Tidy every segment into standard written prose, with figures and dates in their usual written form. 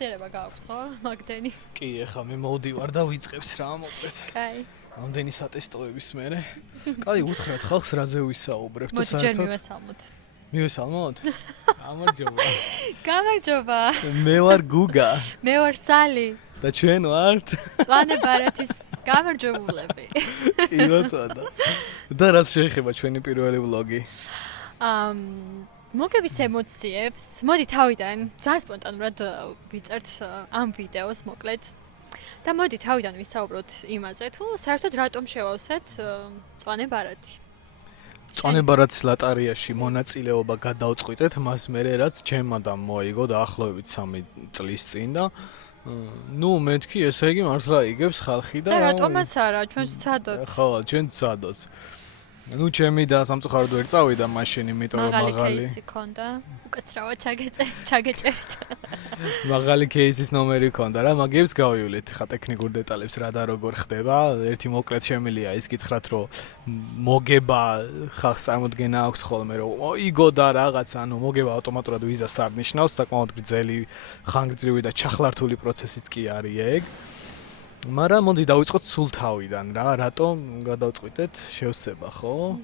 ხორციელება გააქვს, ხო? მაგდენი. კი, ეხლა მე მოვდივარ და ვიწყებს რა მოკლედ. კაი. ამდენი სატესტოების მერე. კაი, უთხრათ ხალხს რაზე ვისაუბრებთ და მოდი ჯერ მივესალმოთ. მივესალმოთ? გამარჯობა. გამარჯობა. მე ვარ გუგა მე ვარ სალი. და ჩვენ ვართ წვანე ბარათის გამარჯვებულები. კი ბატონო. და რაც შეეხება ჩვენი პირველი ვლოგი? მოგების ემოციებს, მოდი თავიდან ძალიან სპონტანურად ვიწერთ ამ ვიდეოს მოკლედ. და მოდი თავიდან ვისაუბროთ იმაზე, თუ საერთოდ რატომ შევავსეთ წვანე ბარათი. წვანე ბარათის ლატარიაში მონაწილეობა გადავწყვიტეთ, მას მერე რაც ჩემმა და მოიგო დაახლოებით 3 წლის წინ და მეთქი ესე იგი მართლა იგებს ხალხი და რატომაც არა, ჩვენ ვცადოთ. ხო, ჩვენ ვცადოთ. ჩემი და სამწუხაროდ ვერ წავიდა მაშინ, იმიტომ რომ მაღალი кейსი ქონდა. უკაცრავად ჩაგეჭერით. მაღალი кейსის ნომერი ქონდა რა, მაგებს გავივლეთ ხა ტექნიკურ დეტალებს რა და როგორ ხდება. ერთი მოკლედ შემილია ის გითხრათ რომ მოგება ხალხს წარმოდგენა აქვს ხოლმე რომ იგო და რაღაც, ანუ მოგება ავტომატურად ვიზას არ ნიშნავს, საკმაოდ გრძელი ხანგრძლივი და ჩახლართული პროცესიც კი არის ეგ. მაგრამ მოდი დავიწყოთ სულ თავიდან რა, რატომ გადავწყვიტეთ შევსება, ხო?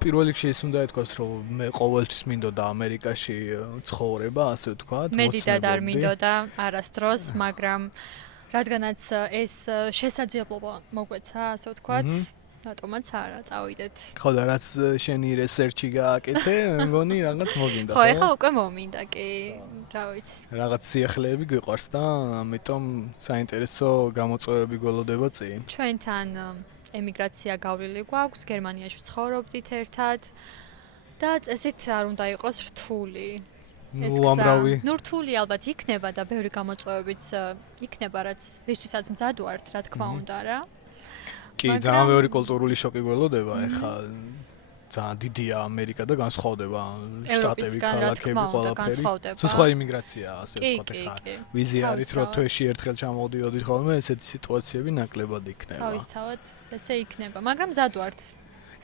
პირველ რიგში ის უნდა ითქვას, რომ მე ყოველთვის მინდოდა ამერიკაში ცხოვრება, ასე ვთქვათ, მე დიდად არ მინდოდა არასდროს, მაგრამ რადგანაც ეს შესაძლებლობა მოგვეცა, ასე ვთქვათ, რატომაც არა, წავიდეთ. ხო და რაც შენი რესერჩი გააკეთე, მე მგონი რაღაც მოგინდა, ხო? ხო, ეხლა უკვე მომინდა, კი, რა ვიცი. რაღაც სიახლეები გვიყვარს და ამიტომ საინტერესო გამოწვევები გველოდება წინ. ჩვენთან ემიგრაცია გავლილი გვაქვს, გერმანიაში ვცხოვრობდით ერთად და წესით არ უნდა იყოს რთული. უამრავი. რთული ალბათ იქნება და ბევრი გამოწვევებიც იქნება, რაც რისთვისაც მზად ვართ, რა თქმა უნდა რა. კი, ძალიან ბევრი კულტურული შოკი გველოდება, ეხლა ძალიან დიდია ამერიკა და განსხვავდება შტატები, ქალაქები, ყველაფერი. სხვა იმიგრაცია, ასე ვთქვათ, ეხლა ვიზი არის, რომ თვეში ერთხელ ჩამოვდიოდით ხოლმე, ესეთი სიტუაციები ნაკლებად იქნება. თავისთავად ესე იქნება, მაგრამ მზად ვართ.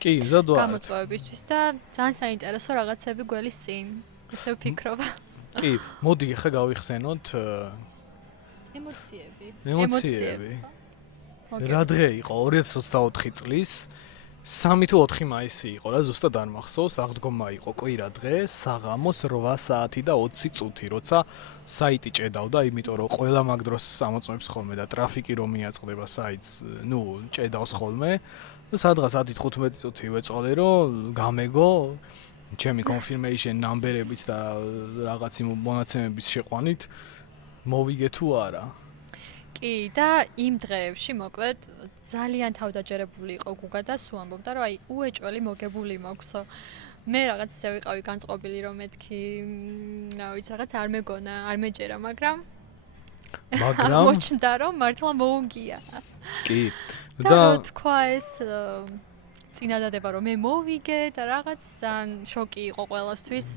კი, მზად ვართ. გამოწვევებისთვის და ძალიან საინტერესო რაღაცები გველის წინ. ესე ვფიქრობ. კი, მოდი ახლა გავიხსენოთ ემოციები. რა დღე იყო 2024 წლის 3 თუ 4 მაისი იყო რა, ზუსტად არ მახსოვს, აღდგომა იყო კვირა დღე, საღამოს 8 საათი და 20 წუთი, როცა საიტი ჭედავდა, იმიტომ რომ ყველა მაგ დროს ამოწმებს ხოლმე და ტრაფიკი რომ მიაწყდება საიტს, ჭედავს ხოლმე. და სადღაც 10-15 წუთი ვეწყალე რომ გამეგო ჩემი confirmation number-ებით და რაღაც იმ მონაცემების შეყვანით მოვიგე თუ არა. კი, და იმ დღეებში მოკლედ ძალიან თავდაჯერებული იყო გუგა და სულ ამბობდა, რომ აი უეჭველი მოგებული მაქვსო. მე რაღაც ისე ვიყავი განწყობილი, რომ მეთქი, რა ვიცი, რაღაც არ მეგონა, არ მეჯერა, მაგრამ მოჩნდა, რომ მართლა მოუგია. კი. და თქვა ეს წინადადება რომ მე მოვიგე და რაღაც ძალიან შოკი იყო ყველასთვის.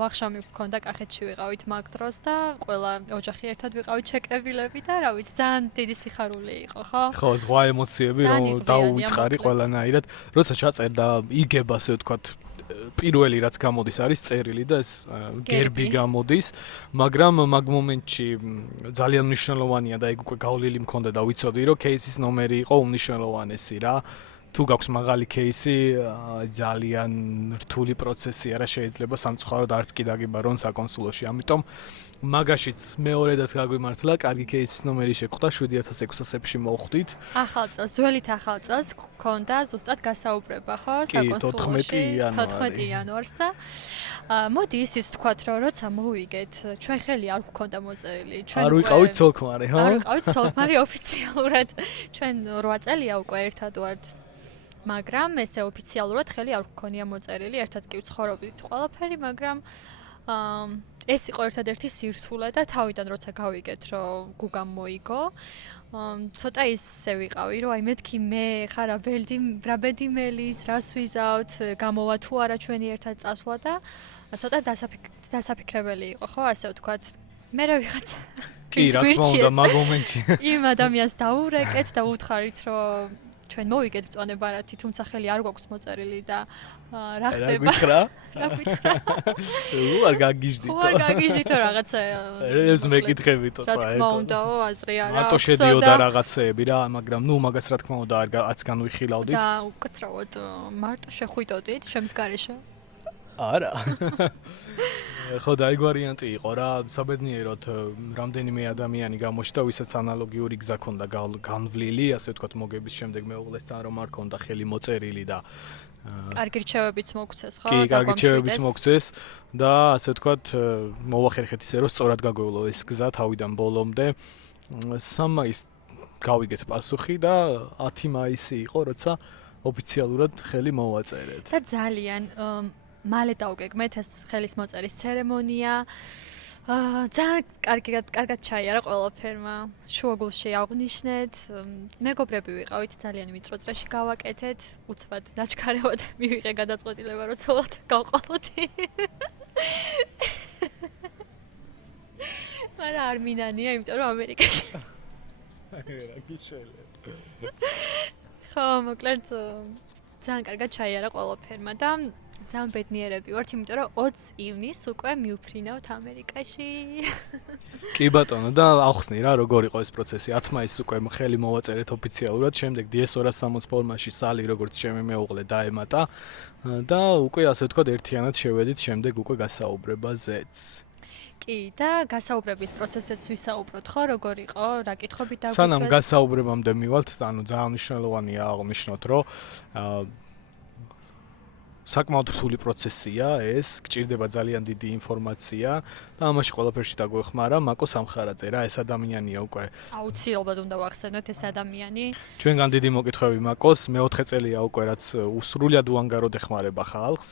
ვახშამი გქონდა კახეთში ვიყავით მაგ დროს და ყველა ოჯახი ერთად ვიყავით შეკრებილები და რა ვიცი, ძალიან დიდი სიხარული იყო, ხო? ხო, ზღვა ემოციები რომ დაუვიწყარი ყველანაირად, როცა ჩაწერდა იგება, ასე ვთქვათ, პირველი რაც გამოდის არის წერილი და ეს გერბი გამოდის, მაგრამ მაგ მომენტში ძალიან მნიშვნელოვანია და ეგ უკვე გავლილი მქონდა და ვიცოდი რომ кейსის ნომერი იყო უმნიშვნელოვანესი რა. თუ გაქვს მაღალი кейსი, ძალიან რთული პროცესია რა, შეიძლება სამწუხაროდ არც კი დაგიბარონ საკონსულოში. ამიტომ მაგაშიც მეორედაც გაგვიმართლა, კარგი кейსის ნომერი შეხვდა 7600-ში მოვხვდით. ახალ წელს, ძველით ახალ წელს გქონდა ზუსტად გასაუბრება, ხო, საკონსულოში 14 იანვარს და მოდი ისიც ვთქვათ, რომ როცა მოვიგეთ, ჩვენ ხელი არ გქონდა მოწერილი. არ ვიყავით ცოლქმარი, ხო? არ ვიყავით ცოლქმარი ოფიციალურად. ჩვენ 8 წელია უკვე ერთად ვართ. მაგრამ ესე ოფიციალურად ხელი არ გქონია მოწერილი, ერთად კი ვცხოვრობდით ყველაფერი, მაგრამ ეს იყო ერთადერთი სირთულე და თავიდან როცა გავიგეთ, რომ გუგამ მოიგო, ცოტა ისე ვიყავი, რომ აი მეთქი მე ხარ რა ბედი მელის, რას ვიზავთ, გამოვა თუ არა ჩვენი ერთად წასვლა და ცოტა დასაფიქრებელი იყო, ხო, ასე ვთქვათ. მე რა ვიღაცა კი, რა თქმა უნდა, მაგ მომენტში იმ ადამიანს დაურეკეთ და უთხარით, რომ ჩვენ მოვიგეთ მწვანე-ბარათი, თუმცა ხელი არ გვაქვს მოწერილი და რა რა ხდება? გითხრა? რა გითხრა? არ გაგიჟდით. ხო არ გაგიჟდით რაღაცა. ეს მეკითხებითო რა თქმა საერთოდ. უნდა, აზრი არა. მარტო შედიოდა რაღაცეები რა, მაგრამ ნუ მაგას რა თქმა უნდა არც განვიხილავდით. და უკაცრავად მარტო შეხვიდოდით შემს გარეშე. არა. ხო და აი ვარიანტი იყო რა, საბედნიეროდ რამდენიმე ადამიანი გამოჩნდა, ვისაც ანალოგიური გზა ქონდა განვლილი, ასე ვთქვათ, მოგების შემდეგ მეუღლესთან რომ არ ქონდა ხელი მოწერილი და კარგი რჩევებიც მოგცეს, ხო? კი, კარგი რჩევებიც მოგცეს და ასე ვთქვათ, მოვახერხეთ ისე რომ სწორად გაგვევლო ეს გზა თავიდან ბოლომდე. 3 მაისს გავიგეთ პასუხი და 10 მაისი იყო, როცა ოფიციალურად ხელი მოვაწერეთ. და ძალიან მალე დავგეგმეთ ეს ხელის მოწერის ცერემონია. ძალიან კარგად ჩაიარა ყველაფერმა. შუაგულში აღნიშნეთ. მეგობრები ვიყავით, ძალიან ვიწრო წრეში გავაკეთეთ. უცბად დაჩქარებად მივიღე გადაწყვეტილება, რომ ცოლად გავყავოდი. მაგრამ არ მინანია, იმიტომ რომ ამერიკაში. რა გიშელე. ხო, მოკლედ ძალიან კარგად ჩაიარა ყველაფერმა და ძალიან ბედნიერები ვართ, იმიტომ რომ 20 ივნისს უკვე მივფრინავთ ამერიკაში. კი ბატონო და ახსნი რა როგორ იყო ეს პროცესი 10 მაისს უკვე ხელი მოვაწერეთ ოფიციალურად შემდეგ DS260 ფორმაში სალი როგორც ჩემი მეუღლე დაემატა და უკვე ასე ვთქვათ ერთიანად შევედით შემდეგ უკვე გასაუბრებაზეც კი და გასაუბრების პროცესიც ვისაუბროთ ხო როგორ იყო რა კითხვები დაგვისვეს სანამ გასაუბრებამდე მივალთ ანუ ძალიან მნიშვნელოვანია აღნიშნოთ რომ საკმაოდ რთული პროცესია ეს, გჭირდება ძალიან დიდი ინფორმაცია და ამაში ყველაფერში დაგვეხმარა მაკო სამხარაძე რა, ეს ადამიანია უკვე. აუცილებლად უნდა ვახსენოთ ეს ადამიანი. ჩვენგან დიდი მოკითხვები მაკოს, მე-4 წელია უკვე რაც უსრულიად უანგაროდ ეხმარება ხალხს.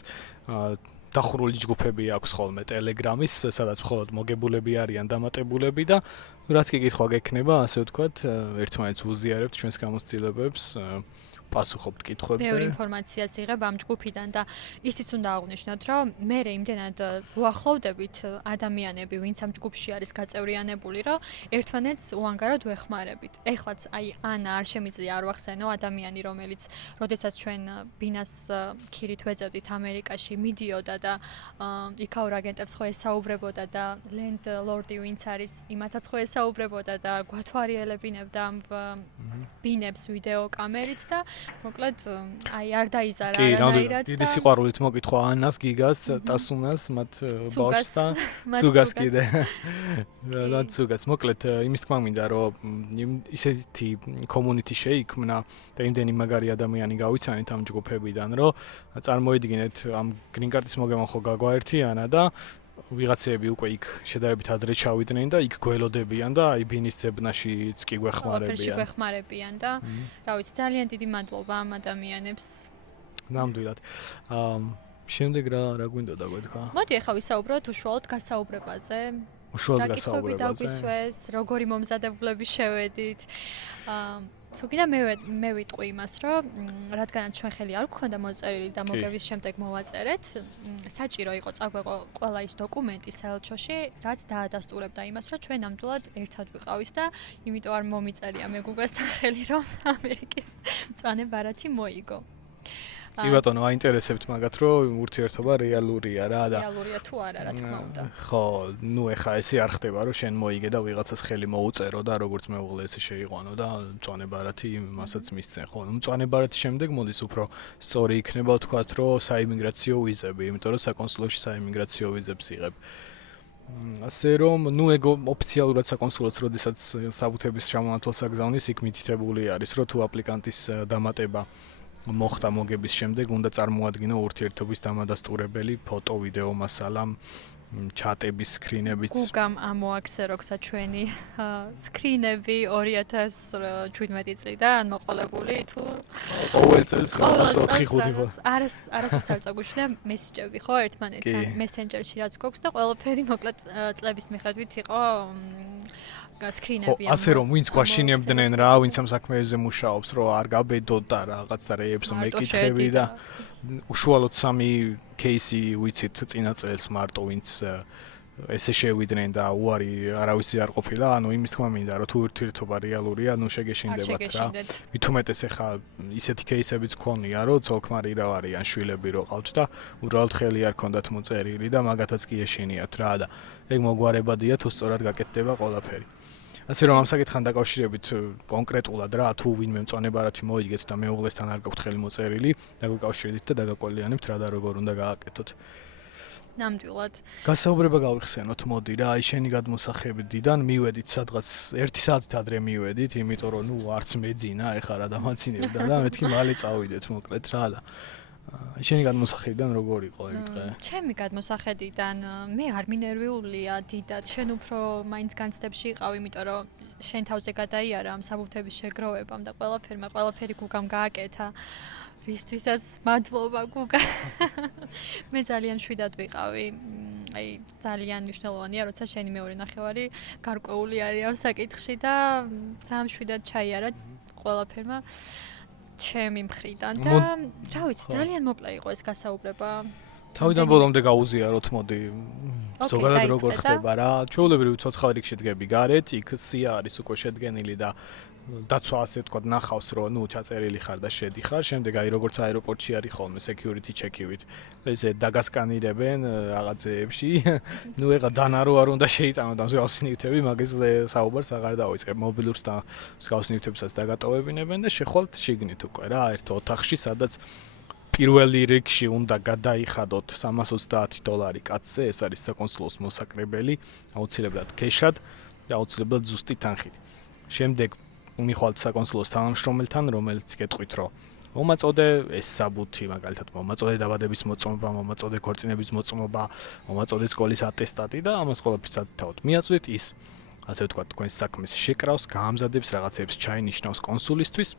დახურული ჯგუფები აქვს ხოლმე Telegram-ის, სადაც მხოლოდ მოგებულები არიან დამატებულები და რაც კი კითხვა გექნება, ასე ვთქვათ, ერთმანეთს უზიარებთ ჩვენს გამოცდილებებს. პასუხობთ კითხვებზე. ბევრი ინფორმაციას იღებ ამ ჯგუფიდან და ისიც უნდა აღვნიშნოთ, რომ მე იმდენად ვუახლოვდებით ადამიანები, ვინც ამ ჯგუფში არის გაწევრიანებული, რომ ერთმანეთს უანგაროდ ვეხმარებით. ეხლაც აი ანა არ შემიძლია არ ვახსენო ადამიანი, რომელიც როდესაც ჩვენ ბინას ქირით ვეწევდით ამერიკაში, მიდიოდა და იქაურ აგენტებს ხო ესაუბრებოდა და ლენდლორდი ვინც არის, იმათაც ხო ესაუბრებოდა და გვათვალიერებინებდა ამ ბინებს ვიდეო კამერით და მოკლედ აი არ დაიზარა არანაირად და დიდი სიყვარულით მოკითხვა ანას, გიგას, ტასუნას, მათ ბავშვს და ცუგას კიდე. და ცუგას. მოკლედ იმის თქმა მინდა რომ ისეთი community შეიქმნა და იმდენი მაგარი ადამიანი გავიცანით ამ ჯგუფებიდან რომ წარმოიდგინეთ ამ green card-ის მოგება ხო გაგვაერთიანა და ვიღაცები უკვე იქ შედარებით ადრე ჩავიდნენ და იქ გველოდებიან და აი ბინის ძებნაშიც კი გვეხმარებიან და რა ვიცი ძალიან დიდი მადლობა ამ ადამიანებს. ნამდვილად. შემდეგ რა გვინდა დაგვეთქვა? მოდი ახლა ვისაუბროთ უშუალოდ გასაუბრებაზე. უშუალოდ გასაუბრებაზე. დაგვისვეს, როგორი მომზადებულები შევედით. თუ კიდე მე ვიტყვი იმას, რომ რადგანაც ჩვენ ხელი არ გქონდა მოწერილი და მოგების შემდეგ მოვაწერეთ, საჭირო იყო წაგვეყო ყველა ის დოკუმენტი საელჩოში, რაც დაადასტურებდა იმას, რომ ჩვენ ნამდვილად ერთად ვიყავით და იმიტომ არ მომიწერია მეგუგასთან ხელი, რომ ამერიკის მწვანე ბარათი მოიგო. კი ბატონო, აინტერესებთ მაგათ, რომ ურთიერთობა რეალურია რა და რეალურია თუ არა, რა თქმა უნდა. ხო, ნუ ეხა ესე არ ხდება, რომ შენ მოიგე და ვიღაცას ხელი მოუწერო და როგორც მეუღლე ესე შეიყვანო და მწვანე ბარათი მასაც მისცენ, ხო? მწვანე ბარათის შემდეგ მოდის უფრო სწორი იქნება ვთქვათ, რომ საიმიგრაციო ვიზები, იმიტომ რომ საკონსულოში საიმიგრაციო ვიზებს იღებ. ასე რომ, ნუ ეგო ოფიციალურად საკონსულოც, როდესაც საბუთების ჩამონათვალს აგზავნის, იქ მითითებული არის, რომ თუ აპლიკანტის დამატება მოხდა მოგების შემდეგ უნდა წარმოადგინო ურთიერთობის დამადასტურებელი ფოტო, ვიდეო მასალა, ჩატების სკრინებიც. გუგამ ამოაქსეროქსა ჩვენი სკრინები 2017 წლიდან მოყოლებული თუ ყოველ წელს 4-5 არასდროს არ წაგვიშლია მესიჯები ხო ერთმანეთთან მესენჯერში რაც გვაქვს და ყველაფერი მოკლედ წლების მიხედვით იყო სკრინები ხო, ასე რომ ვინც გვაშინებდნენ რა, ვინც ამ საქმეებზე მუშაობს, რომ არ გაბედოთ და რაღაც და რეებს მეკითხები და უშუალოდ 3 кейსი ვიცით წინა წელს მარტო ვინც ესე შევიდნენ და უარი არავისი არ ყოფილა, ანუ იმის თქმა მინდა რომ თუ ურთიერთობა რეალურია, ანუ შეგეშინდებათ რა. მით უმეტეს ახლა ისეთი кейსებიც ქონია, რომ ძოლ-ქმარი რა არიან, შვილები რო ყავთ და უბრალოდ ხელი არ ქონდათ მოწერილი და მაგათაც კი ეშინიათ რა და ეგ მოგვარებადია თუ სწორად გაკეთდება ყველაფერი. ასე რომ ამ საკითხთან დაკავშირებით კონკრეტულად რა თუ ვინმე მწვანებარათი მოიგეთ და მეუღლესთან არ გაქვთ ხელი მოწერილი, დაგვიკავშირდით და დაგაკვალიანებთ რა და როგორ უნდა გააკეთოთ. ნამდვილად. გასაუბრება გავიხსენოთ, მოდი რა, აი შენი გადმოსახედიდან მივედით სადღაც 1 საათით ადრე მივედით, იმიტომ რომ არც მეძინა ეხლა რა დამაცინებდა და მეთქი მალე წავიდეთ მოკლედ რა და შენი გადმოსახედიდან როგორ იყო ეგ დღე? ჩემი გადმოსახედიდან მე არ მინერვიულია დიდად, შენ უფრო მაინც განცდებში იყავ, იმიტომ რომ შენ თავზე გადაიარა ამ საბუთების შეგროვებამ და ყველაფერი გუგამ გააკეთა. ვისთვისაც მადლობა გუგა. მე ძალიან შვიდად ვიყავი. აი ძალიან მნიშვნელოვანია, როცა შენი მეორე ნახევარი გარკვეული არის ამ საკითხში და ძალიან შვიდად ჩაიარა ყველაფერმა ჩემი მხრიდან და რა ვიცი, ძალიან მოკლე იყო ეს გასაუბრება. თავიდან ბოლომდე გაუზიაროთ, მოდი. ზოგადად როგორ ხდება რა? ჩვეულებრივ ცოცხალ რიგში დგები გარეთ, იქ სია არის უკვე შედგენილი და დაცვა ასე ვთქვათ ნახავს რომ ჩაწერილი ხარ და შედიხარ, შემდეგ აი როგორც აეროპორტში არის ხოლმე security check-ივით ესე დაგასკანირებენ რაღაცეებში. ეხლა დანარო არ უნდა შეიტანო და მსგავსი ნივთები, მაგის საუბარს აღარ დავიწყებ. მობილურს და მსგავსი ნივთებსაც დაგატოვებინებენ და შეხვალთ შიგნით უკვე რა, ერთ ოთახში, სადაც პირველი რიგში უნდა გადაიხადოთ $330 კაცზე, ეს არის საკონსულოს მოსაკრებელი, აუცილებლად ქეშად და აუცილებლად ზუსტი თანხით. შემდეგ მიხვალთ საკონსულოს თანამშრომელთან, რომელიც გეტყვით, რომ მომაწოდე ეს საბუთი, მაგალითად, მომაწოდე დაბადების მოწმობა, მომაწოდე ქორწინების მოწმობა, მომაწოდე სკოლის ატესტატი და ამას ყველაფერს აკეთავთ. მიაწვით ის, ასე ვთქვათ, თქვენს საქმეს შეკრავს, გაამზადებს რაღაცებს ჩაინიშნავს კონსულისთვის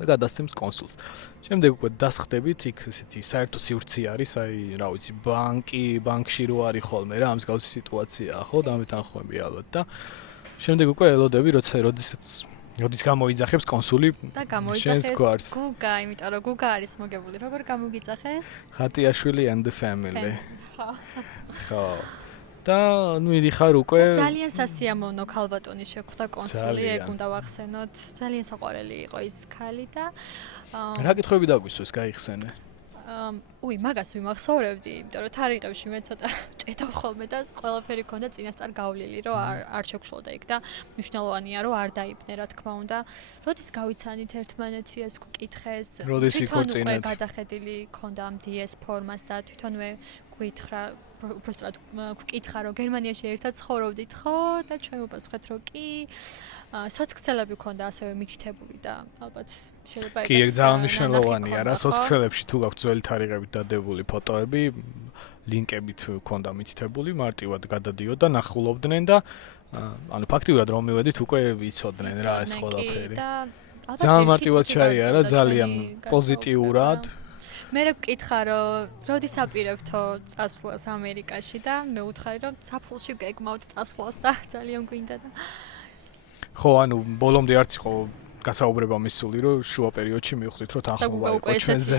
და გადასცემს კონსულს. შემდეგ უკვე დასხდებით, იქ ესეთი საერთო სივრცე არის, აი, რა ვიცი, ბანკში რო არის ხოლმე რა, ამის გავსი სიტუაციაა, ხო, დამეთანხმები ალბათ და შემდეგ უკვე ელოდები, როდის გამოიძახებს კონსული და გამოიძახეს გუგა, იმიტომ რომ გუგა არის მოგებული. როგორ გამოგიძახეს? ხატიაშვილი and the family. ხო. და მიდიხარ უკვე ძალიან სასიამოვნო ქალბატონი შეხვდა კონსული, ეგ უნდა ვახსენოთ. ძალიან საყვარელი იყო ის ქალი და რა კითხვები დაგვისვეს, გაიხსენე. მაგას ვიმახსოვრებდი, იმიტომ რომ თარიღებში მე ცოტა ჭედავ ხოლმე და ყველაფერი ქონდა წინასწარ გავლილი, რომ არ შეგშლოდა იქ და მნიშვნელოვანია, რომ არ დაიბნე, რა თქმა უნდა. როდის გავიცანით ერთმანეთი ეს გკითხეს? როდის იქორწინეთ? თვითონ გადახედილი ქონდა ამ DS ფორმას და თვითონვე გვითხრა, უბრალოდ გკითხა, რომ გერმანიაში ერთად ცხოვრობდით, ხო? და ჩვენ უპასუხეთ, რომ კი. სოციქსელები ქონდა ასევე მითითებული და ალბათ შეიძლება კი, ეგ ძალიან მნიშვნელოვანია რა, სოციქსელებში თუ გაქვთ ძველი თარიღებით დადებული ფოტოები, ლინკებით ქონდა მითითებული, მარტივად გადადიოდა, ნახულობდნენ და ანუ ფაქტიურად რომ მივედით უკვე იცოდნენ რა ეს ყველაფერი. ძალიან მარტივად ჩაიარა, ძალიან პოზიტიურად. მე რა გკითხა, რომ როდის აპირებთო წასვლას ამერიკაში და მე ვუთხარი, რომ საფულში გეკმავთ წასვლას და ძალიან გვინდა და ხო, ანუ ბოლომდე არც იყო გასაუბრება მისული, რომ შუა პერიოდში მივხვდით, რომ თანხმობა იყო ჩვენზე.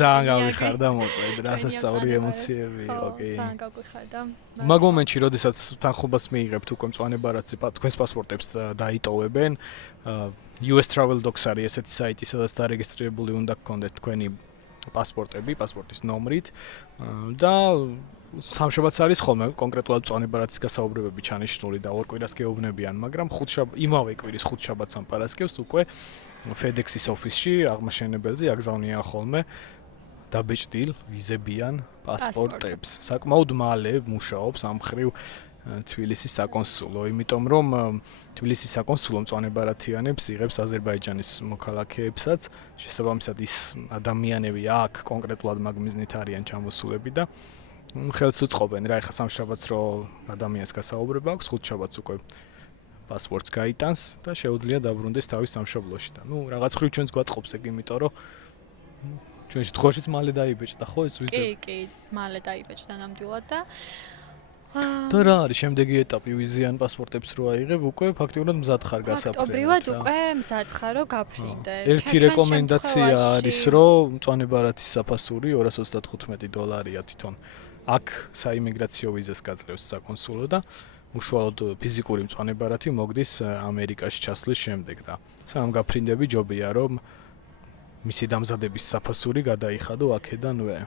ძალიან გავიხარდა მოკლედ, რასასწაური ემოციები იყო, კი. ძალიან გავიხარდა. მაგ მომენტში, როდესაც თანხმობას მიიღებთ, უკვე მწვანებარათზე თქვენს პასპორტებს დაიტოვებენ. US Travel Docs არის ესეთი საიტი, სადაც დარეგისტრირებული უნდა გქონდეთ თქვენი პასპორტები, პასპორტის ნომრით და სამშაბათს არის ხოლმე კონკრეტულად მწვანებარათის გასაუბრებები ჩანიშნული და ორ კვირას გეუბნებიან, მაგრამ იმავე კვირის ხუთშაბათს ამ პარასკევს უკვე FedEx-ის ოფისში აღმაშენებელზე აგზავნიან ხოლმე დაბეჭდილ ვიზებიან პასპორტებს. საკმაოდ მალე მუშაობს ამ ხრივ თბილისის საკონსულო, იმიტომ რომ თბილისის საკონსულო მწვანებარათიანებს იღებს აზერბაიჯანის მოქალაქეებსაც, შესაბამისად ის ადამიანები აქ კონკრეტულად მაგ მიზნით არიან ჩამოსულები და ხელს უწყობენ რა, ეხლა სამშაბათს რო ადამიანს გასაუბრება აქვს, ხუთშაბათს უკვე პასპორტს გაიტანს და შეუძლია დაბრუნდეს თავის სამშობლოში და რაღაც ხრივ ჩვენს გვაწყობს ეგ, იმიტომ რომ ჩვენში დღეშიც მალე დაიბეჭდა, ხო ეს ვიზა? კი, მალე დაიბეჭდა ნამდვილად და და რა არის შემდეგი ეტაპი ვიზიან პასპორტებს რო აიღებ, უკვე ფაქტიურად მზად ხარ გასაფრენად. ფაქტობრივად უკვე მზად ხარ რომ გაფრინდე. ერთი რეკომენდაცია არის, რომ მწვანებარათის საფასური $235 თვითონ აქ საიმიგრაციო ვიზას გაძლევს საკონსულო და უშუალოდ ფიზიკური მწვანებარათი მოგდის ამერიკაში ჩასვლის შემდეგ და სამ გაფრინდები ჯობია რომ მისი დამზადების საფასური გადაიხადო აქედანვე.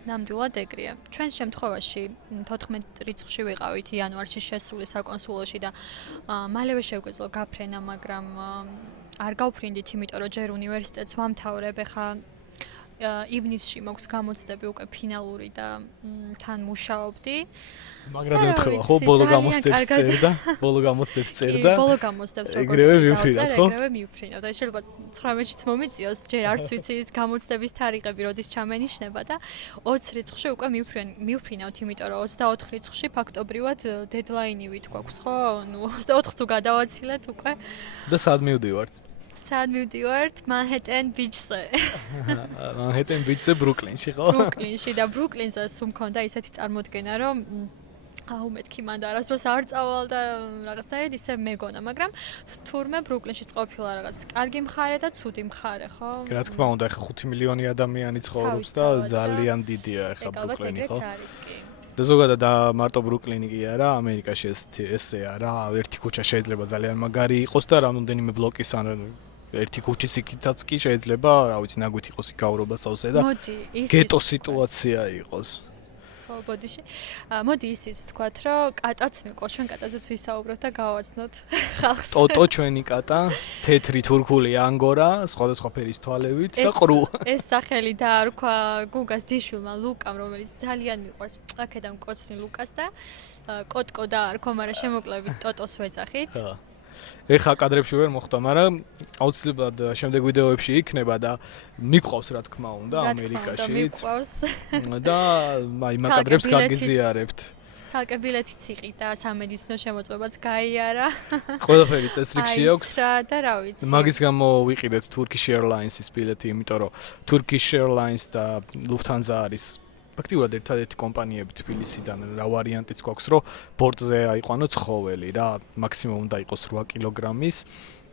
ნამდვილად ეგრეა. ჩვენს შემთხვევაში 14 რიცხვში ვიყავით იანვარში შესული საკონსულოში და მალევე შეგვეძლო გაფრენა, მაგრამ არ გავფრინდით, იმიტომ რომ ჯერ უნივერსიტეტს ვამთავრებ, ხა ივნისში მაქვს გამოცდები უკვე ფინალური და თან მუშაობდი. მაგრამ ეხლა ხო ბოლო გამოცდებს წერდა, ბოლო გამოცდებს წერდა. ბოლო გამოცდებს როგორც ეგრევე მივფრინავთ, ხო? ეგრევე მივფრინავთ. აი შეიძლება 19-ით მომიწიოს, ჯერ არც ვიცი ის გამოცდების თარიღები როდის ჩამენიშნება და 20 რიცხვში უკვე მივფრინავთ, იმიტომ რომ 24 რიცხვში ფაქტობრივად დედლაინივით გვაქვს, ხო? ნუ 24-ს თუ გადავაცილეთ უკვე. და სად მივდივართ? სად მივდივართ? Manhattan Beach-ზე. Manhattan Beach-ზე ბრუკლინში, ხო? ბრუკლინში და ბრუკლინზე სულ მქონდა ისეთი წარმოდგენა, რომ აუ მეთქი მანდ არასდროს არ წავალ და რაღაცნაირად ისე მეგონა, მაგრამ თურმე ბრუკლინში ყოფილა რაღაც კარგი მხარე და ცუდი მხარე, ხო? რა თქმა უნდა, ახლა 5 მილიონი ადამიანი ცხოვრობს და ძალიან დიდია ახლა ბრუკლინი, ხო? არის კი. და ზოგადად მარტო ბრუკლინი კი არა, ამერიკაში ესეა რა, ერთი ქუჩა შეიძლება ძალიან მაგარი იყოს და რამოდენიმე ბლოკის ან ერთი ქუჩის იქითაც კი შეიძლება, რა ვიცი, ნაგვით იყოს იქაურობა სავსე და გეტო სიტუაცია იყოს. ხო, ბოდიში. მოდი ისიც ვთქვათ, რომ კატაც მიყვარს, ჩვენ კატაზეც ვისაუბროთ და გავაცნოთ ხალხს. ტოტო ჩვენი კატა, თეთრი თურქული ანგორა, სხვადასხვა ფერის თვალებით და ყრუ. ეს სახელი დაარქვა გუგას დიშვილმა ლუკამ, რომელიც ძალიან მიყვარს. აქედან მკოცნი ლუკას და კოტკო დაარქვა, მაგრამ შემოკლებით ტოტოს ვეძახით. ხა. ეხა კადრებში ვერ მოხვდა, მაგრამ აუცილებლად შემდეგ ვიდეოებში იქნება და მიყვავს რა თქმა უნდა ამერიკაშიც. და აი მაგ კადრებს გაგიზიარებთ. ცალკე ბილეთიც იყიდა და სამედიცინო შემოწმებაც გაიარა. ყველაფერი წესრიგში აქვს. და რა ვიცი. მაგის გამო ვიყიდეთ Turkish Airlines-ის ბილეთი, იმიტომ რომ Turkish Airlines და Lufthansa არის ფაქტიურად ერთადერთი კომპანიები თბილისიდან რა ვარიანტიც გვაქვს, რომ ბორტზე აიყვანო ცხოველი რა, მაქსიმუმ უნდა იყოს 8 კილოგრამის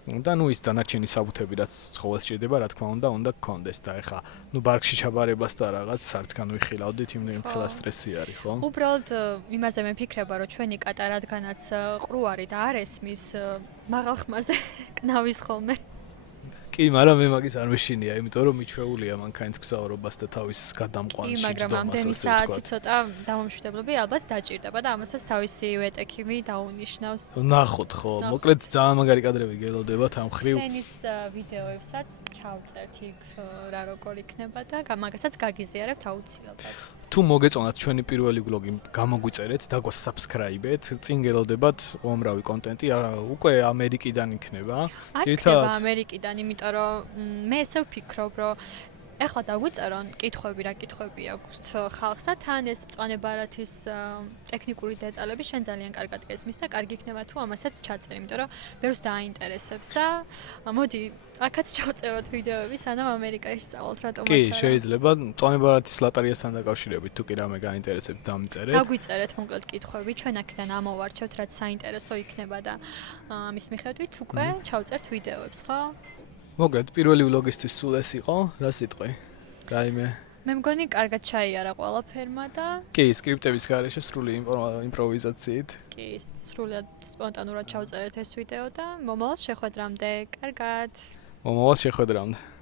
და ნუ ის დანარჩენი საბუთები რაც ცხოველს სჭირდება, რა თქმა უნდა გქონდეს და ეხა ნუ ბარგში ჩაბარებას და რაღაც არც განვიხილავდით, იმ ხლა სტრესი არის, ხო? უბრალოდ იმაზე მეფიქრება, რომ ჩვენი კატა რადგანაც ყრუ არის და არ ესმის მაღალ ხმაზე კნავის ხოლმე. კი, მაგრამ მე მაგის არ მეშინია, იმიტომ რომ მიჩვეულია მანქანით გზავრობას და თავის გადამყვანს შეჯდომას. მაგრამ ამდენი საათი ცოტა დამამშვიდებლები ალბათ დაჭირდება და ამასაც თავისი ვეტექიმი დაუნიშნავს. ნახოთ, ხო, მოკლედ ძალიან მაგარი კადრები გელოდებათ ამ ხრივ. ჩვენის ვიდეოებსაც ჩავწერთ იქ რა როგორ იქნება და მაგასაც გაგიზიარებთ აუცილებლად. თუ მოგეწონათ ჩვენი პირველი ვლოგი, გამოგვიწერეთ, დაგვასაბსქრაიბეთ, წინ გელოდებათ უამრავი კონტენტი, უკვე ამერიკიდან იქნება. იქნება ამერიკიდან, იმიტომ რომ მე ესე ვფიქრობ, რომ ეხლა დაგვიწერონ კითხვები, რა კითხვები აქვს ხალხს და თან ეს მწვანებარათის ტექნიკური დეტალები შენ ძალიან კარგად გესმის და კარგი იქნება თუ ამასაც ჩაწერ, იმიტომ რომ ბევრს დააინტერესებს და მოდი აქაც ჩავწეროთ ვიდეოები, სანამ ამერიკაში სწავლობთ რატომაც არა. კი, შეიძლება მწვანებარათის ლატარიასთან დაკავშირებით თუ კი რამე გაინტერესებთ, დამიწერეთ. დაგვიწერეთ მოკლედ კითხვები, ჩვენ აქედან ამოვარჩევთ, რაც საინტერესო იქნება და ამის მიხედვით უკვე ჩავწერთ ვიდეოებს, ხო? მოკლედ პირველი ვლოგისთვის სულ ეს იყო, რა სიტყვი? რაიმე? მე მგონი კარგად ჩაიარა ყველაფერმა და კი, სკრიპტების გარეშე სრული იმპროვიზაციით. კი, სრულად სპონტანურად ჩავწერეთ ეს ვიდეო და მომავალ შეხვედრამდე. კარგად. მომავალ შეხვედრამდე.